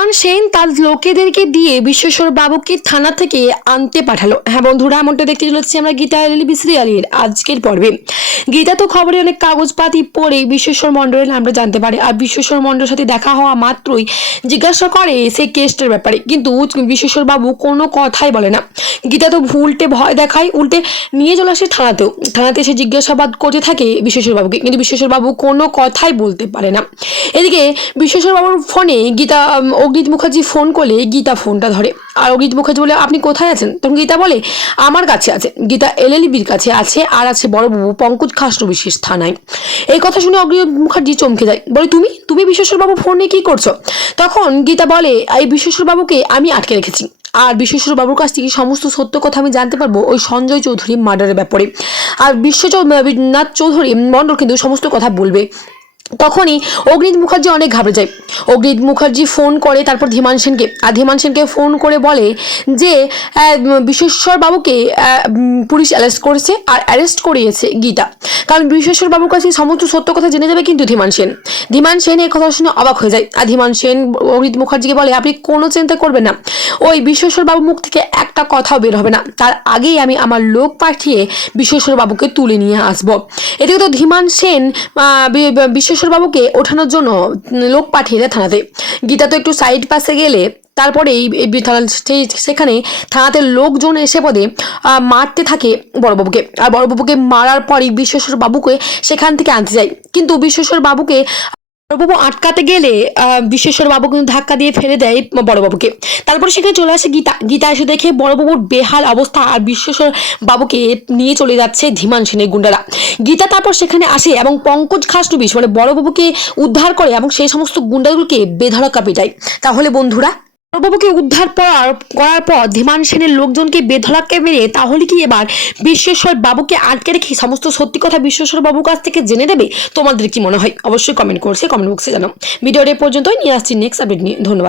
ধীমান সেন তার লোকেদেরকে দিয়ে বিশ্বেশ্বর বাবুকে থানা থেকে আনতে পাঠালো। হ্যাঁ বন্ধুরা এমনটা দেখতে চলেছি আমরা গীতা এলএলবি সিরিয়ালের আজকের পর্বে। গীতা তো খবরে অনেক কাগজপাতি পড়ে বিশ্বেশ্বর মণ্ডলের নামটা জানতে পারে। আর বিশ্বেশ্বর মণ্ডলের সাথে দেখা হওয়া মাত্রই জিজ্ঞাসা করে সেই কেসটার ব্যাপারে। কিন্তু বিশ্বেশ্বর বাবু কোনো কথাই বলে না। গীতা তো উল্টে ভয় দেখায় উল্টে নিয়ে চলে আসে থানাতেও। থানাতে এসে জিজ্ঞাসাবাদ করতে থাকে বিশ্বেশ্বর বাবুকে। কিন্তু বিশ্বেশ্বর বাবু কোনো কথাই বলতে পারে না। এদিকে বিশ্বেশ্বর বাবুর ফোনে গীতা উম, অগ্নিত মুখার্জি ফোন করলে গীতা ফোনটা ধরে। আর অগ্নিত মুখার্জি বলে, আপনি কোথায় আছেন? তখন গীতা বলে, আমার কাছে আছে। গীতা এলএলবির কাছে আছে, আর আছে বড়বাবু পঙ্কজ খাসরু বিশেষ থানায়। এই কথা শুনে অগ্নিত মুখার্জি চমকে যায়। বলে, তুমি? তুমি বিশ্বেশ্বর বাবু ফোনে কি করছ? তখন গীতা বলে, এই বিশ্বেশ্বর বাবুকে আমি আটকে রেখেছি। আর বিশ্বেশ্বর বাবুর কাছ থেকে সমস্ত সত্য কথা আমি জানতে পারব ওই সঞ্জয় চৌধুরী মার্ডারের ব্যাপারে। আর বিশ্বনাথ চৌধুরী মণ্ডল কিন্তু সমস্ত কথা বলবে। তখনই অগ্নিত মুখার্জি অনেক ঘাবড়ে যায়। অগ্নিত মুখার্জি ফোন করে তারপর ধীমান সেনকে। আর ধীমান সেনকে ফোন করে বলে যে বিশ্বেশ্বর বাবুকে পুলিশ অ্যারেস্ট করেছে আর অ্যারেস্ট করিয়েছে গীতা। কারণ বিশ্বেশ্বর বাবুর কাছে সমস্ত সত্য কথা জেনে যাবে কিন্তু ধীমান সেন। ধীমান সেন এই কথা শুনে অবাক হয়ে যায়। আর ধীমান সেন অগ্নিত মুখার্জিকে বলে, আপনি কোনো চিন্তা করবেন না। ওই বিশ্বেশ্বর বাবু মুখ থেকে একটা কথাও বের হবে না। তার আগেই আমি আমার লোক পাঠিয়ে বিশ্বেশ্বর বাবুকে তুলে নিয়ে আসব। এদিকে তো ধীমান সেন বিশ্বেশ্বর বাবুকে ওঠানোর জন্য লোক পাঠিয়ে দেয় থানাতে। গীতা তো একটু সাইড পাশে গেলে তারপরে এই সেই- সেখানে থানাতে লোকজন এসে পদে মারতে থাকে বড়বাবুকে। আর বড়বাবুকে মারার পরই বিশ্বেশ্বর বাবুকে সেখান থেকে আনতে যায়। কিন্তু বিশ্বেশ্বর বাবুকে বড়বাবু আটকাতে গেলে বিশ্বেশ্বর বাবু কিন্তু ধাক্কা দিয়ে ফেলে দেয় বড়বাবুকে। তারপরে সেখানে চলে আসে গীতা। গীতা এসে দেখে বড়বাবুর বেহাল অবস্থা আর বিশ্বেশ্বর বাবুকে নিয়ে চলে যাচ্ছে ধীমান সেনের গুন্ডারা। গীতা তারপর সেখানে আসে এবং পঙ্কজ খাসটুবিশ মানে বড়বাবুকে উদ্ধার করে এবং সেই সমস্ত গুন্ডাগুলোকে বেধড়কা পেটায়। তাহলে বন্ধুরা বড়বাবুকে উদ্ধার করার পর ধীমান সেনের লোকজনকে বেধড়াকে মেরে তাহলে কি এবার বিশ্বেশ্বর বাবুকে আটকে রেখে সমস্ত সত্যি কথা বিশ্বেশ্বর বাবুর কাছ থেকে জেনে নেবে? তোমাদের কি মনে হয়? অবশ্যই কমেন্ট করছে কমেন্ট বক্সে জানাও। ভিডিওর এ পর্যন্তই, নিয়ে আসছি নেক্সট আপডেট নিয়ে। ধন্যবাদ।